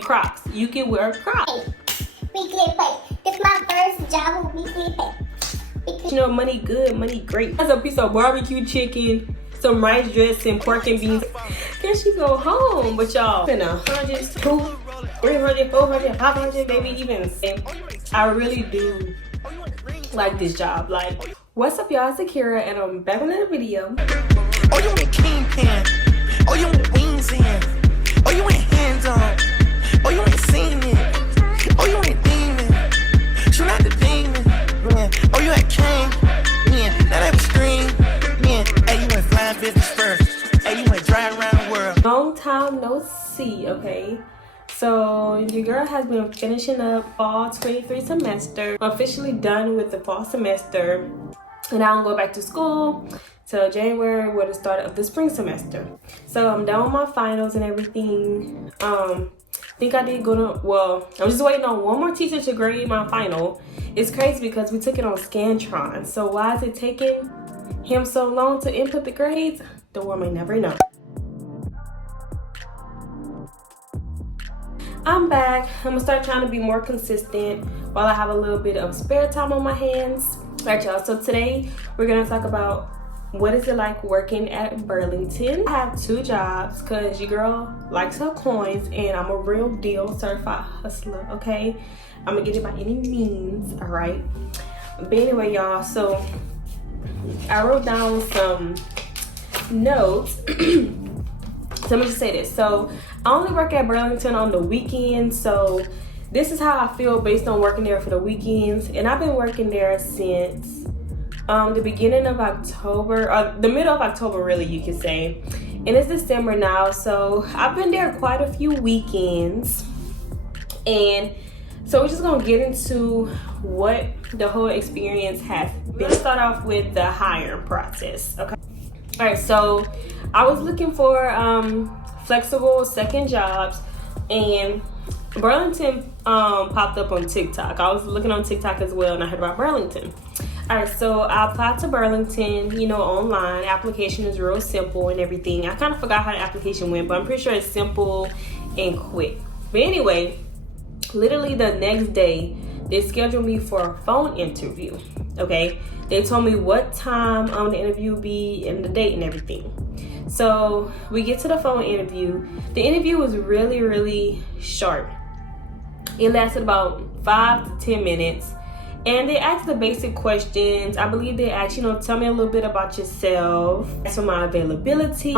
Crocs. You can wear Crocs. Weekly pay. This my first job with weekly pay. You know, money good, money great. That's a piece of barbecue chicken, some rice dressing, pork and beans. Then she go home, but y'all spend 100, 200, 300, 400, 500, maybe even. I really do like this job. Like, what's up, y'all? It's Akira, and I'm back with another video. Oh, you in kingpin. Oh, you in wings in. Oh, you in hands on. Oh, you ain't seen it. Oh, you ain't demon. Shoot out the demon. Man. Oh, you ain't king. Man. Now that was stream. Man. Hey, you went flying business first. Hey, you went driving around the world. Long time no see, okay? So your girl has been finishing up fall 23 semester. I'm officially done with the fall semester. And I don't go back to school till January with the start of the spring semester. So I'm done with my finals and everything. I think I did go to, well, I'm just waiting on one more teacher to grade my final. It's crazy because we took it on Scantron. So why is it taking him so long to input the grades? The world may never know. I'm back. I'm gonna start trying to be more consistent while I have a little bit of spare time on my hands. All right, y'all, so today we're gonna talk about what is it like working at Burlington. I have two jobs because your girl likes her coins and I'm a real deal certified hustler, okay? I'm gonna get it by any means, all right? But anyway, y'all, so I wrote down some notes. So let me just say this. So I only work at Burlington on the weekends, so this is how I feel based on working there for the weekends. And I've been working there since the beginning of October, or the middle of October really, you could say. And it's December now, so I've been there quite a few weekends. And so we're just gonna get into what the whole experience has been. Let's start off with the hiring process, okay? All right, so I was looking for flexible second jobs, and Burlington popped up on TikTok. I was looking on TikTok as well, and I heard about Burlington. All right, so I applied to Burlington, you know, online. Application is real simple and everything. I kind of forgot how the application went, but I'm pretty sure it's simple and quick. But anyway, literally the next day, they scheduled me for a phone interview, okay? They told me what time the interview would be and the date and everything. So we get to the phone interview. The interview was really, really short. It lasted about 5 to 10 minutes. And they asked the basic questions. I believe they asked, you know, tell me a little bit about yourself. Asked for my availability.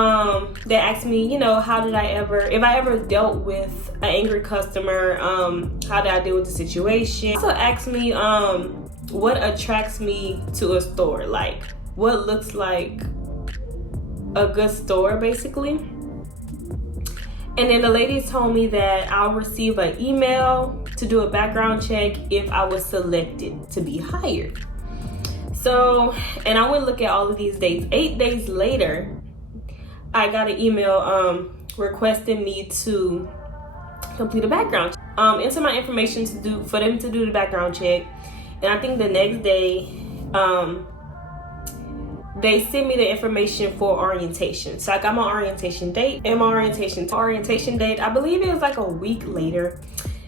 They asked me, you know, how did I ever, if I ever dealt with an angry customer, how did I deal with the situation? Also asked me what attracts me to a store, like what looks like a good store, basically. And then the ladies told me that I'll receive an email to do a background check if I was selected to be hired. So, and I went look at all of these dates. 8 days later, I got an email requesting me to complete a background check. Enter my information to do for them to do the background check. And I think the next day, they sent me the information for orientation. So I got my orientation date and my orientation date. I believe it was like a week later.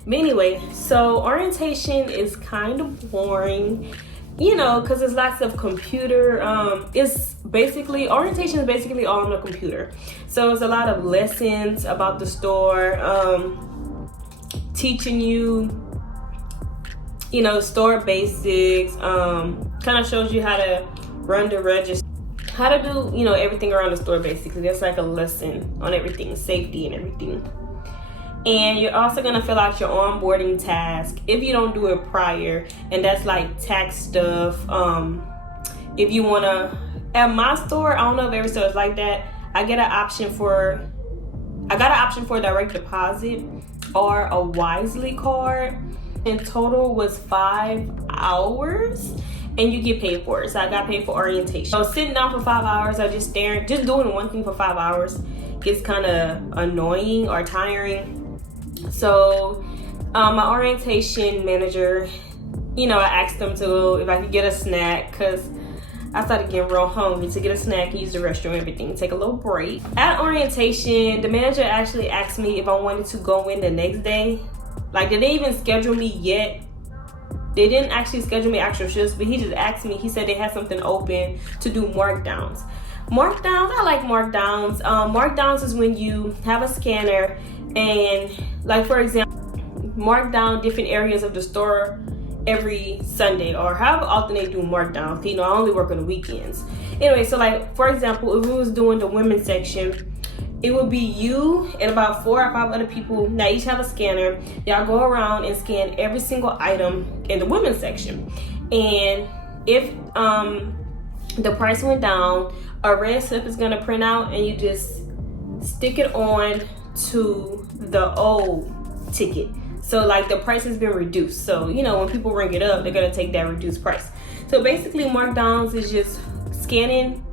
But anyway, so orientation is kind of boring, you know, because there's lots of computer. Orientation is basically all on the computer. So it's a lot of lessons about the store, teaching you, you know, store basics, kind of shows you how to run the register, how to do, you know, everything around the store basically. There's like a lesson on everything, safety and everything. And you're also gonna fill out your onboarding task if you don't do it prior, and that's like tax stuff. If you wanna, at my store, I don't know if every store is like that, I got an option for direct deposit or a Wisely card. In total was 5 hours, and you get paid for it. So I got paid for orientation. So sitting down for 5 hours, or just doing one thing for 5 hours gets kind of annoying or tiring. So my orientation manager, you know, I asked them if I could get a snack, because I started getting real hungry to get a snack, use the restroom, everything, take a little break. At orientation, the manager actually asked me if I wanted to go in the next day. Like, they didn't even schedule me yet. They didn't actually schedule me actual shifts, but he just asked me. He said they had something open to do markdowns. Markdowns, I like markdowns. Markdowns is when you have a scanner and, like, for example, mark down different areas of the store every Sunday or however often they do markdowns. You know, I only work on the weekends. Anyway, so like, for example, if we was doing the women's section, it would be you and about 4 or 5 other people that each have a scanner. Y'all go around and scan every single item in the women's section. And if the price went down, a red slip is gonna print out and you just stick it on to the old ticket. So like the price has been reduced. So, you know, when people ring it up, they're gonna take that reduced price. So basically markdowns is just scanning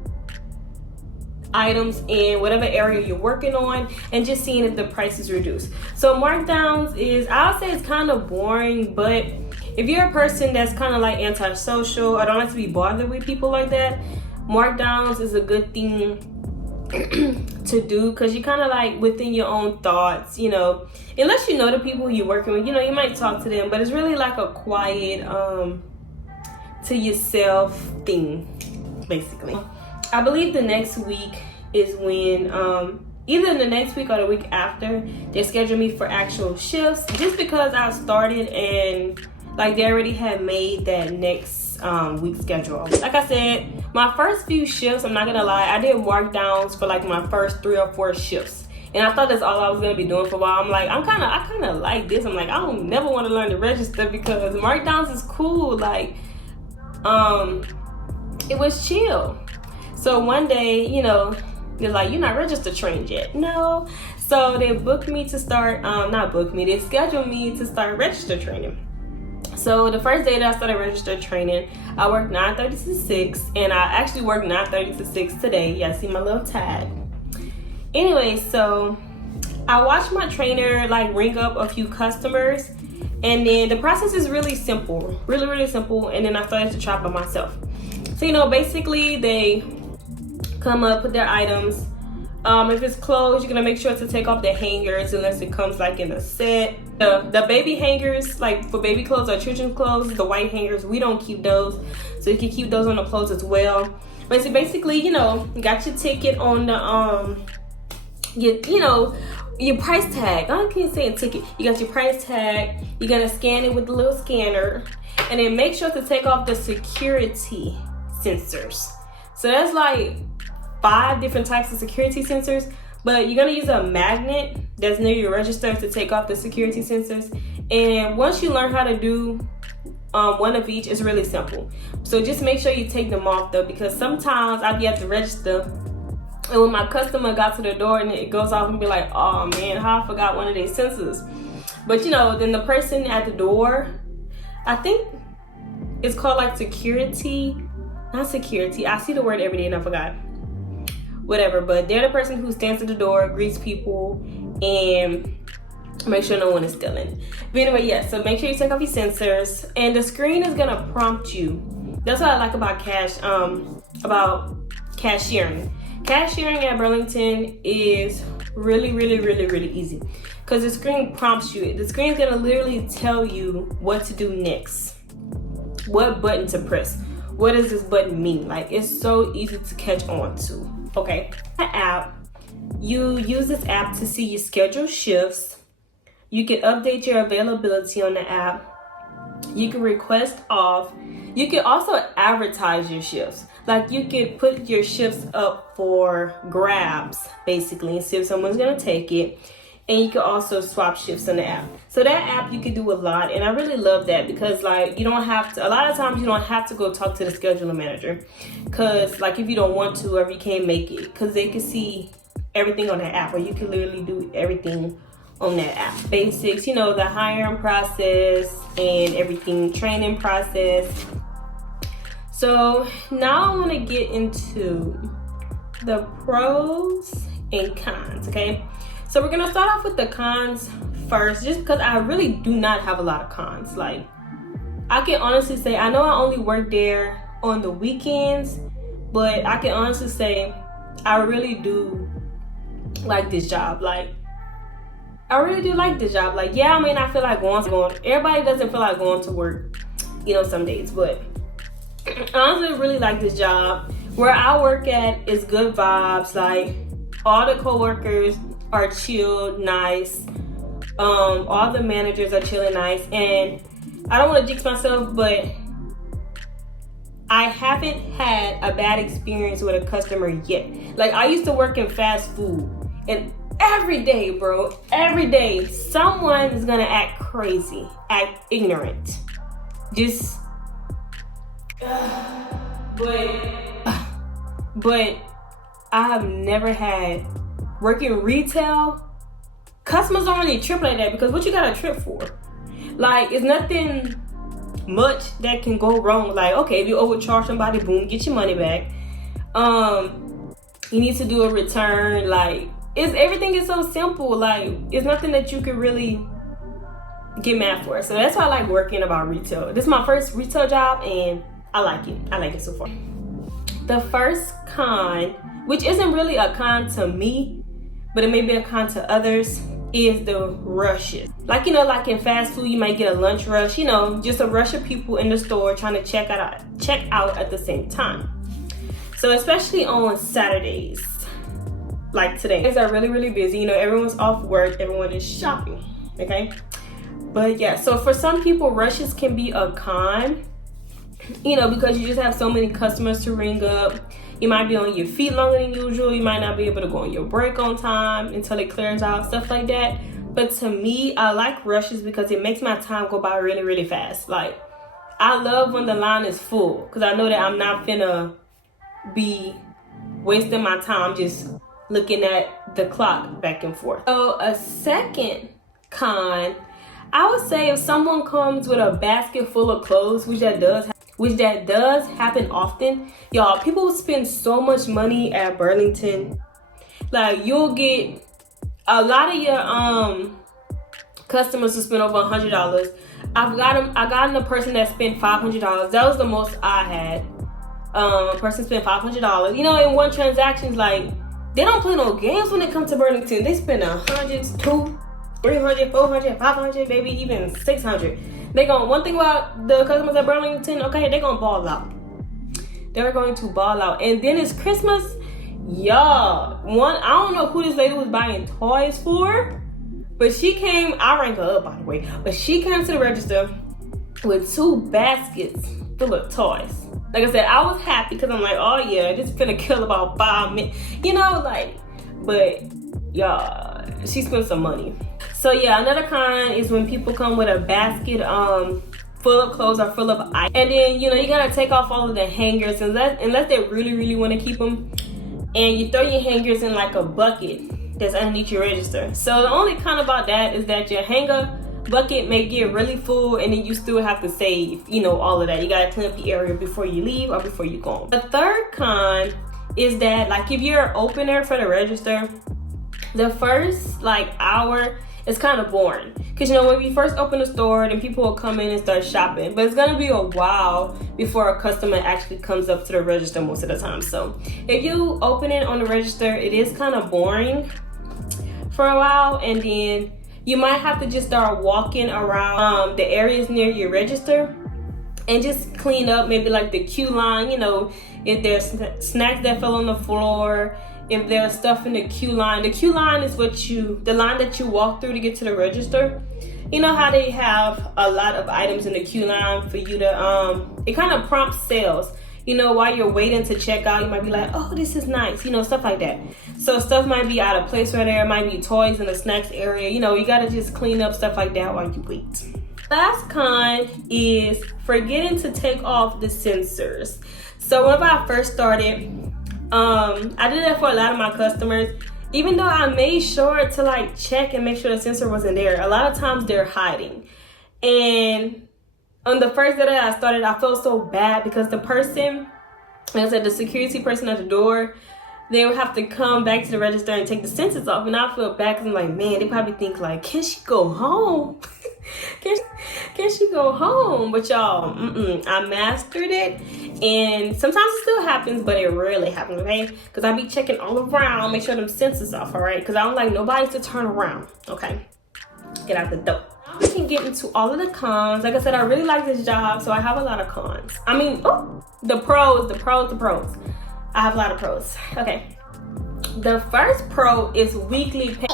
items in whatever area you're working on and just seeing if the price is reduced. So markdowns is, I'll say it's kind of boring, but if you're a person that's kind of like antisocial, I don't like to be bothered with people like that, markdowns is a good thing to do, because you kind of like within your own thoughts, you know, unless you know the people you're working with, you know, you might talk to them, but it's really like a quiet to yourself thing, basically. I believe the next week is when either the next week or the week after they schedule me for actual shifts, just because I started and like they already had made that next week schedule. Like I said, my first few shifts, I'm not gonna lie, I did markdowns for like my first 3 or 4 shifts, and I thought that's all I was gonna be doing for a while. I'm like, I kind of like this. I'm like, I don't never want to learn to register because markdowns is cool. Like, it was chill. So one day, you know, they're like, you're not register trained yet. No. So they booked me to start, they scheduled me to start register training. So the first day that I started register training, I worked 9:30 to 6, and I actually worked 9:30 to 6 today. Yeah, see my little tag. Anyway, so I watched my trainer like ring up a few customers, and then the process is really simple, really simple. And then I started to try by myself. So, you know, basically they come up, put their items. If it's clothes, you're gonna make sure to take off the hangers unless it comes like in a set. The baby hangers, like for baby clothes or children's clothes, the white hangers, we don't keep those. So you can keep those on the clothes as well. But so basically, you know, you got your ticket on the your price tag. I can't say a ticket. You got your price tag. You're gonna scan it with the little scanner, and then make sure to take off the security sensors. So that's like 5 different types of security sensors, but you're gonna use a magnet that's near your register to take off the security sensors. And once you learn how to do one of each, it's really simple. So just make sure you take them off though, because sometimes I'd be at the register, and when my customer got to the door and it goes off and be like, oh man, how I forgot one of these sensors. But you know, then the person at the door, I think it's called like security, not security, I see the word every day and I forgot. Whatever, but they're the person who stands at the door, greets people, and make sure no one is stealing. But anyway, yeah, so make sure you take off your sensors, and the screen is gonna prompt you. That's what I like about cashiering. Cashiering at Burlington is really easy, because the screen prompts you. The screen is gonna literally tell you what to do next, what button to press. What does this button mean? Like, it's so easy to catch on to. Okay, the app, you use this app to see your scheduled shifts. You can update your availability on the app. You can request off. You can also advertise your shifts. Like, you could put your shifts up for grabs, basically, and see if someone's gonna take it. And you can also swap shifts on the app. So that app, you can do a lot, and I really love that, because like, you don't have to, a lot of times you don't have to go talk to the scheduler manager, because like if you don't want to or if you can't make it, because they can see everything on the app, or you can literally do everything on that app. Basics, you know, the hiring process and everything, training process. So now I want to get into the pros and cons, okay? So we're gonna start off with the cons first, just because I really do not have a lot of cons. Like, I can honestly say, I know I only work there on the weekends, but I can honestly say I really do like this job. Like, I really do like this job. Like, yeah, I may not feel like going. Everybody doesn't feel like going to work, you know, some days, but I honestly really like this job. Where I work at is good vibes. Like, all the coworkers are chill, nice. All the managers are chill and nice. And I don't want to jinx myself, but I haven't had a bad experience with a customer yet. Like, I used to work in fast food, and every day, bro, every day, someone is gonna act crazy, act ignorant. Just, but I have never had, working retail, customers don't really trip like that, because what you gotta trip for? Like, it's nothing much that can go wrong. Like, okay, if you overcharge somebody, boom, get your money back. You need to do a return. Like, everything is so simple. Like, it's nothing that you could really get mad for. So that's why I like working about retail. This is my first retail job, and I like it. I like it so far. The first con, which isn't really a con to me, but it may be a con to others, is the rushes. Like, you know, like in fast food, you might get a lunch rush, you know, just a rush of people in the store trying to check out at the same time. So especially on Saturdays, like today, things are really, really busy. You know, everyone's off work, everyone is shopping, okay? But yeah, so for some people, rushes can be a con, you know, because you just have so many customers to ring up. You might be on your feet longer than usual. You might not be able to go on your break on time until it clears out, stuff like that. But to me, I like rushes because it makes my time go by really, really fast. Like, I love when the line is full, because I know that I'm not finna be wasting my time just looking at the clock back and forth. So a second con, I would say if someone comes with a basket full of clothes, which that does happen often. Y'all, people spend so much money at Burlington. Like, you'll get a lot of your customers who spend over $100. I got a person that spent $500. That was the most I had. A person spent $500. You know, in one transaction, like, they don't play no games when it comes to Burlington. They spend $100, $200, $300, $400, $500, maybe even $600. One thing about the customers at Burlington, okay, they're gonna ball out. They're going to ball out. And then it's Christmas. Y'all, I don't know who this lady was buying toys for, but she came, I rang her up, by the way, but she came to the register with 2 baskets full of toys. Like I said, I was happy because I'm like, oh yeah, this is gonna kill about 5 minutes. You know, like, but y'all, she spent some money. So yeah, another con is when people come with a basket full of clothes or full of items, and then, you know, you gotta take off all of the hangers unless they really, really want to keep them, and you throw your hangers in like a bucket that's underneath your register. So the only con about that is that your hanger bucket may get really full, and then you still have to save, you know, all of that. You gotta clean up the area before you leave or before you go. The third con is that, like, if you're open there for the register, the first like hour, it's kind of boring, because, you know, when we first open the store, then people will come in and start shopping, but it's gonna be a while before a customer actually comes up to the register most of the time. So if you open it on the register, it is kind of boring for a while, and then you might have to just start walking around the areas near your register and just clean up maybe like the queue line. You know, if there's snacks that fell on the floor, if there's stuff in the queue line. The queue line is the line that you walk through to get to the register. You know how they have a lot of items in the queue line for you to, it kind of prompts sales. You know, while you're waiting to check out, you might be like, oh, this is nice, you know, stuff like that. So stuff might be out of place right there. It might be toys in the snacks area. You know, you gotta just clean up stuff like that while you wait. Last con is forgetting to take off the sensors. So whenever I first started, I did that for a lot of my customers. Even though I made sure to like check and make sure the sensor wasn't there, a lot of times they're hiding. And on the first day that I started, I felt so bad because the person, like I said, the security person at the door, they would have to come back to the register and take the sensors off. And I feel bad because I'm like, man, they probably think like, can she go home? Can she go home? But y'all, I mastered it. And sometimes it still happens, but it rarely happens, okay? Because I be checking all around, make sure them sensors off, all right? Because I don't like nobody to turn around, okay? Get out the door. We can get into all of the cons. Like I said, I really like this job, so I have a lot of cons. I mean, the pros. I have a lot of pros. Okay. The first pro is weekly pay.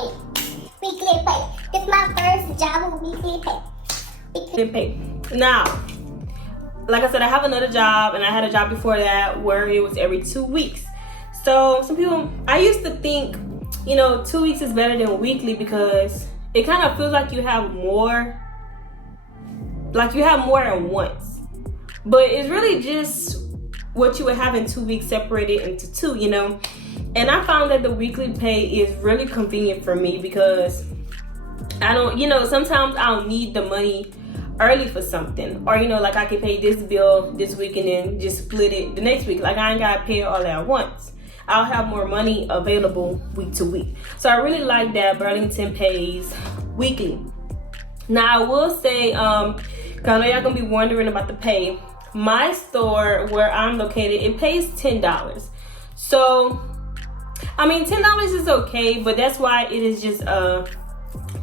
Weekly pay. This is my first job with weekly pay. Weekly pay. Now, like I said, I have another job, and I had a job before that where it was every 2 weeks. So some people, I used to think, 2 weeks is better than weekly because it kind of feels like you have more than once. But it's really just what you would have in 2 weeks separated into two, And I found that the weekly pay is really convenient for me because I don't, sometimes I'll need the money early for something. Or, like I can pay this bill this week and then just split it the next week. Like I ain't gotta pay it all at once. I'll have more money available week to week. So I really like that Burlington pays weekly. Now I will say, cause I know y'all gonna be wondering about the pay. My store where I'm located, it pays $10. So, I mean, $10 is okay, but that's why it is just a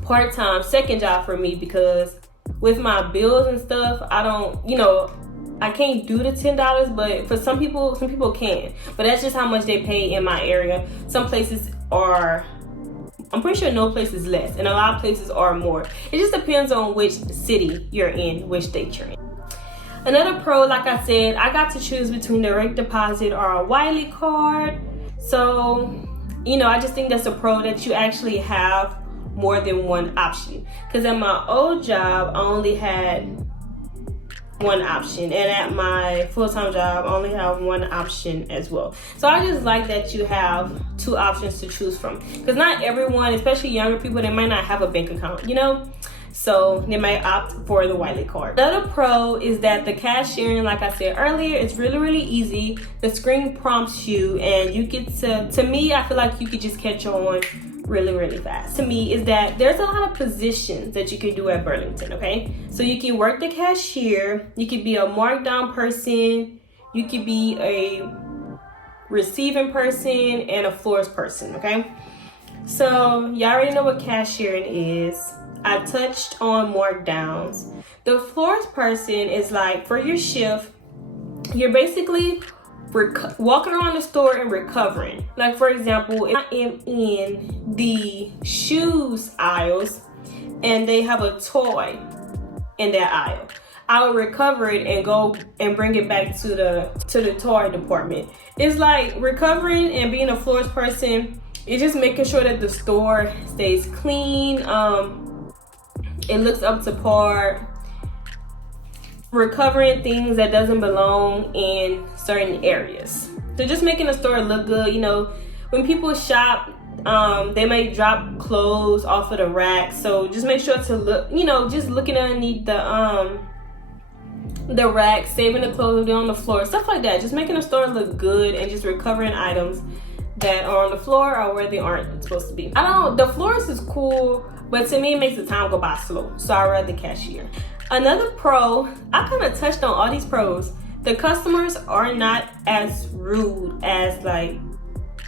part-time second job for me because with my bills and stuff, I don't, I can't do the $10, but for some people can. But that's just how much they pay in my area. Some places are, I'm pretty sure no place is less, and a lot of places are more. It just depends on which city you're in, which state you're in. Another pro, like I said, I got to choose between direct deposit or a Wiley card. So, I just think that's a pro that you actually have more than one option. Because at my old job, I only had one option, and at my full-time job I only have one option as well. So I just like that you have two options to choose from, because not everyone, especially younger people, they might not have a bank account, so they might opt for the Wiley card. Another pro is that the cashiering, like I said earlier, is really easy. The screen prompts you and you get to me, I feel like you could just catch on really fast. To me is that there's a lot of positions that you can do at Burlington, okay? So you can work the cashier, you could be a markdown person, you could be a receiving person, and a floors person, okay? So y'all already know what cashiering is. I touched on markdowns. The floors person is like, for your shift, you're basically walking around the store and recovering. Like, for example, if I am in the shoes aisles and they have a toy in that aisle, I will recover it and go and bring it back to the toy department. It's like recovering and being a floors person. It's just making sure that the store stays clean. It looks up to par. Recovering things that doesn't belong in certain areas. So just making the store look good. When people shop, they may drop clothes off of the rack. So just make sure to look, just looking underneath the rack, saving the clothes on the floor, stuff like that. Just making the store look good and just recovering items that are on the floor or where they aren't supposed to be. The floors is cool, but to me it makes the time go by slow. So I rather cashier. Another pro, I kind of touched on all these pros. The customers are not as rude as like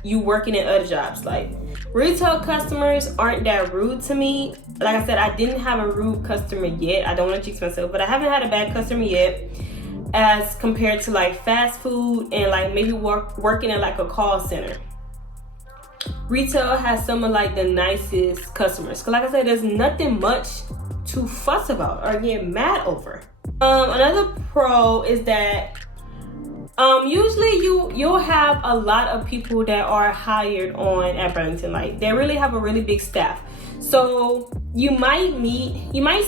you working in other jobs. Like retail customers aren't that rude to me. Like I said, I didn't have a rude customer yet. I don't want to jinx myself, but I haven't had a bad customer yet as compared to like fast food and like maybe working in like a call center. Retail has some of like the nicest customers. Cause like I said, there's nothing much to fuss about or get mad over. Another pro is that usually you'll have a lot of people that are hired on at Burlington. Like they really have a really big staff. So you might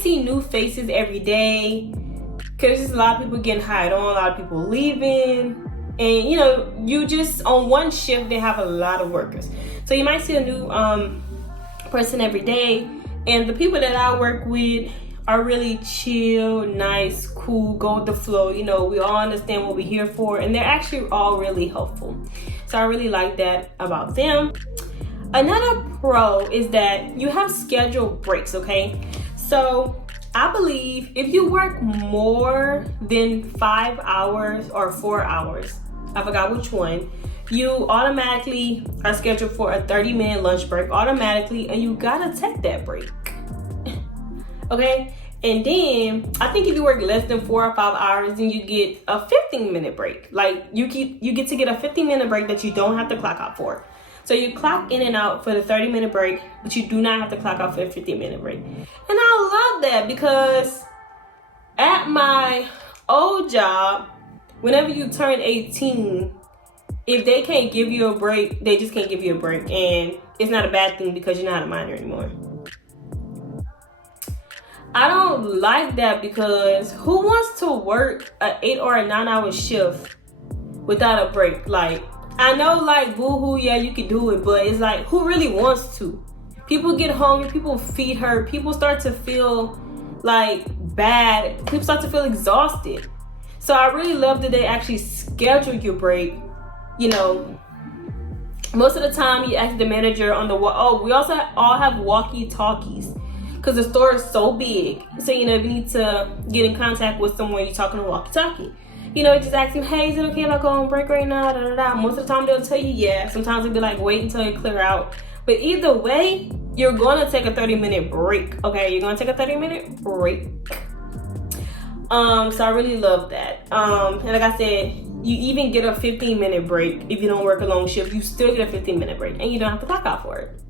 see new faces every day because there's a lot of people getting hired on, a lot of people leaving. And you just on one shift they have a lot of workers. So you might see a new person every day. And the people that I work with are really chill, nice, cool, go with the flow. We all understand what we're here for, and they're actually all really helpful. So I really like that about them. Another pro is that you have scheduled breaks, okay? So I believe if you work more than 5 hours or 4 hours, I forgot which one, you automatically are scheduled for a 30-minute lunch break automatically, and you gotta take that break. Okay? And then I think if you work less than 4 or 5 hours, then you get a 15-minute break. Like you get to get a 15-minute break that you don't have to clock out for. So you clock in and out for the 30-minute break, but you do not have to clock out for the 15-minute break. And I love that, because at my old job, whenever you turn 18, if they can't give you a break, they just can't give you a break. And it's not a bad thing because you're not a minor anymore. I don't like that, because who wants to work an 8 or a 9 hour shift without a break? Like, I know, like, boo-hoo, yeah, you can do it, but it's like, who really wants to? People get hungry, people feet hurt, people start to feel like bad, people start to feel exhausted. So I really love that they actually schedule your break. You know, most of the time you ask the manager on the we also all have walkie-talkies, because the store is so big. So, you know, if you need to get in contact with someone, you're talking to walkie-talkie. You know, just ask them, hey, is it okay if I go on break right now? Da, da, da. Most of the time they'll tell you yeah. Sometimes they'll be like, wait until you clear out. But either way, you're going to take a 30-minute break. Okay, you're going to take a 30-minute break. So I really love that. And like I said, you even get a 15-minute break. If you don't work a long shift, you still get a 15-minute break, and you don't have to clock out for it.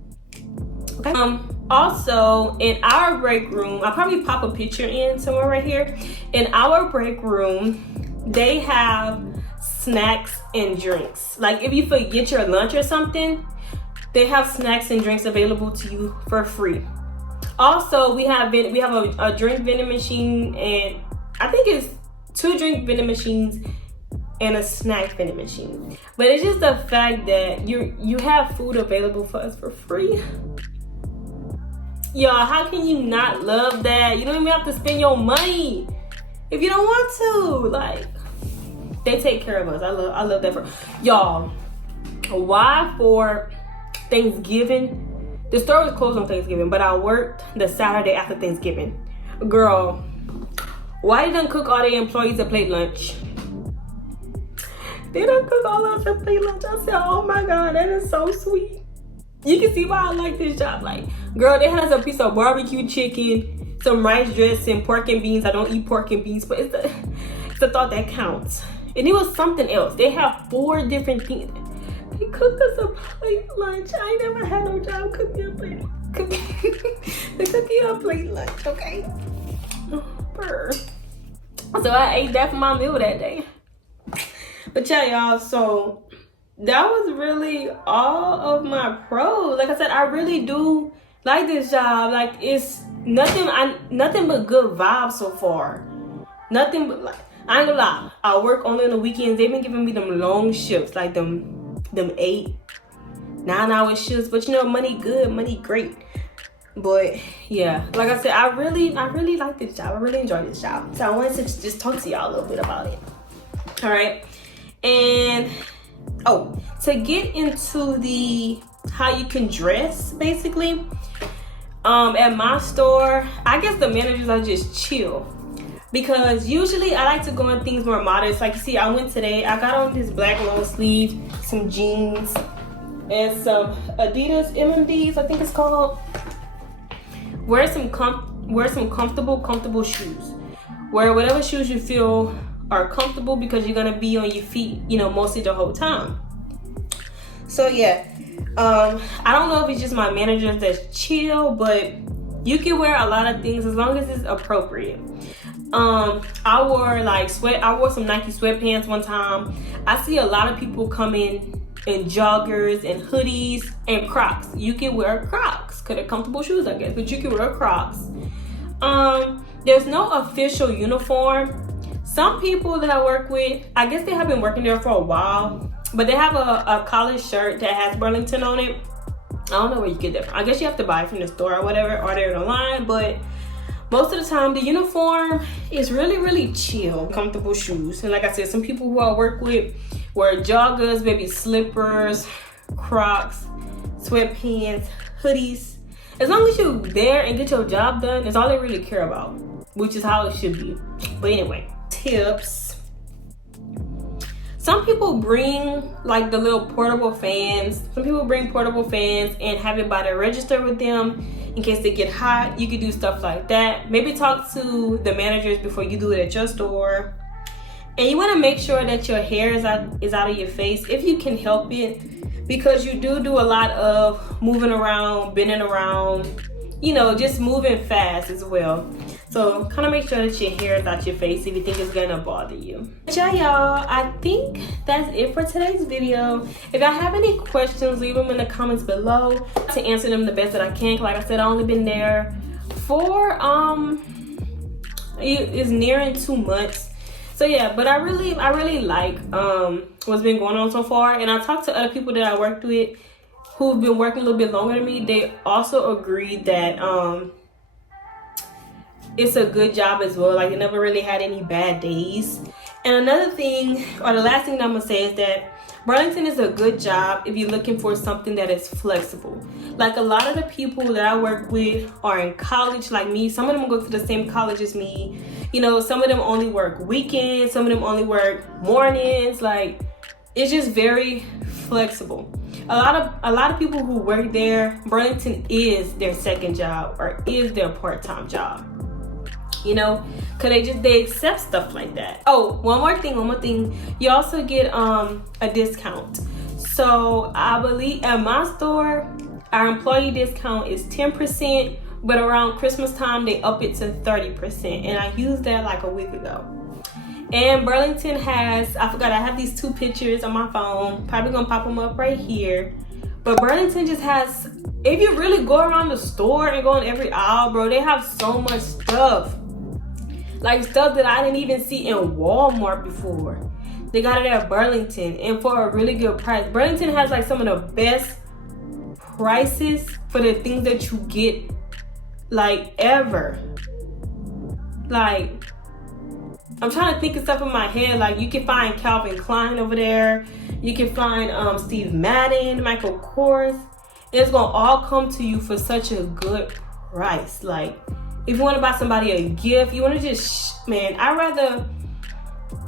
Okay. Also, in our break room, I'll probably pop a picture in somewhere right here. In our break room, they have snacks and drinks. Like, if you forget your lunch or something, they have snacks and drinks available to you for free. Also, we have a drink vending machine, and I think it's 2 drink vending machines and a snack vending machine. But it's just the fact that you have food available for us for free. Y'all, how can you not love that? You don't even have to spend your money if you don't want to. Like, they take care of us. I love that for y'all. Why for Thanksgiving? The store was closed on Thanksgiving, but I worked the Saturday after Thanksgiving. Girl, why didn't cook all the employees a plate lunch? They don't cook all of us a plate lunch. I said, oh my God, that is so sweet. You can see why I like this job. Like, girl, they had us a piece of barbecue chicken, some rice dressing, pork and beans. I don't eat pork and beans, but it's the thought that counts. And it was something else. They have 4 different things. They cooked us a plate lunch. I ain't never had no job cook me a plate. They cooked me a plate lunch, okay? Brr. So I ate that for my meal that day. But yeah, y'all, so that was really all of my pros. Like I said, I really do like this job. Like, it's nothing but good vibes so far. Nothing but, like, I ain't gonna lie, I work only on the weekends. They've been giving me them long shifts, like them 8, 9 hour shifts. But you know, money good, money great. But yeah, like I said, I really like this job. I really enjoy this job. So I wanted to just talk to y'all a little bit about it. All right. And to get into the how you can dress, basically, at my store, I guess the managers are just chill, because usually I like to go in things more modest. Like, you see, I went today, I got on this black long sleeve, some jeans, and some Adidas MMDs, I think it's called. Wear some comfortable shoes. Wear whatever shoes you feel are comfortable, because you're gonna be on your feet, you know, mostly the whole time. So yeah, I don't know if it's just my managers that's chill, but you can wear a lot of things as long as it's appropriate. I wore some Nike sweatpants one time. I see a lot of people come in joggers and hoodies and Crocs. You can wear Crocs because they're comfortable shoes, I guess, but you can wear Crocs. There's no official uniform. Some people that I work with, I guess they have been working there for a while, but they have a collared shirt that has Burlington on it. I don't know where you get that from. I guess you have to buy it from the store or whatever, or they're online, but most of the time the uniform is really chill, comfortable shoes. And like I said, some people who I work with wear joggers, maybe slippers, Crocs, sweatpants, hoodies. As long as you're there and get your job done, that's all they really care about, which is how it should be. But anyway, tips. Some people bring like the little portable fans. Some people bring portable fans and have it by the register with them in case they get hot. You could do stuff like that. Maybe talk to the managers before you do it at your store. And you want to make sure that your hair is out of your face if you can help it, because you do a lot of moving around, bending around, you know, just moving fast as well. So kind of make sure that your hair is out your face if you think it's gonna bother you. But yeah, y'all, I think that's it for today's video. If y'all have any questions, leave them in the comments below to answer them the best that I can. Like I said, I've only been there for it's nearing 2 months. So yeah, but I really like what's been going on so far. And I talked to other people that I worked with who've been working a little bit longer than me. They also agreed that it's a good job as well. Like, they never really had any bad days. And another thing, or the last thing that I'm gonna say, is that Burlington is a good job if you're looking for something that is flexible. Like, a lot of the people that I work with are in college like me. Some of them go to the same college as me. You know, some of them only work weekends, some of them only work mornings. Like, it's just very flexible. A lot of people who work there, Burlington is their second job or is their part-time job. You know, cause they accept stuff like that. Oh, one more thing. You also get a discount. So I believe at my store, our employee discount is 10%, but around Christmas time they up it to 30%. And I used that like a week ago. And Burlington has, I have these 2 pictures on my phone. Probably gonna pop them up right here. But Burlington just has, if you really go around the store and go in every aisle, bro, they have so much stuff. Like, stuff that I didn't even see in Walmart before. They got it at Burlington, and for a really good price. Burlington has like some of the best prices for the things that you get, like, ever. Like, I'm trying to think of stuff in my head. Like, you can find Calvin Klein over there. You can find Steve Madden, Michael Kors. It's gonna all come to you for such a good price. Like, if you want to buy somebody a gift, you want to just, man, I'd rather,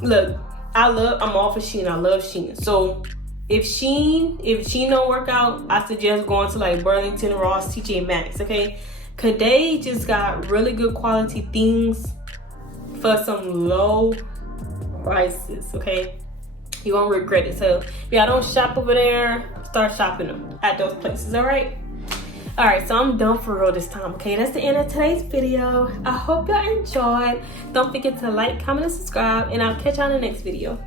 look, I'm all for Shein. I love Shein. So if Shein don't work out, I suggest going to like Burlington, Ross, TJ Maxx, okay? Cause they just got really good quality things for some low prices, okay? You won't regret it. So if y'all don't shop over there, start shopping them at those places, all right? All right, so I'm done for real this time, okay? That's the end of today's video. I hope y'all enjoyed. Don't forget to like, comment, and subscribe, and I'll catch y'all in the next video.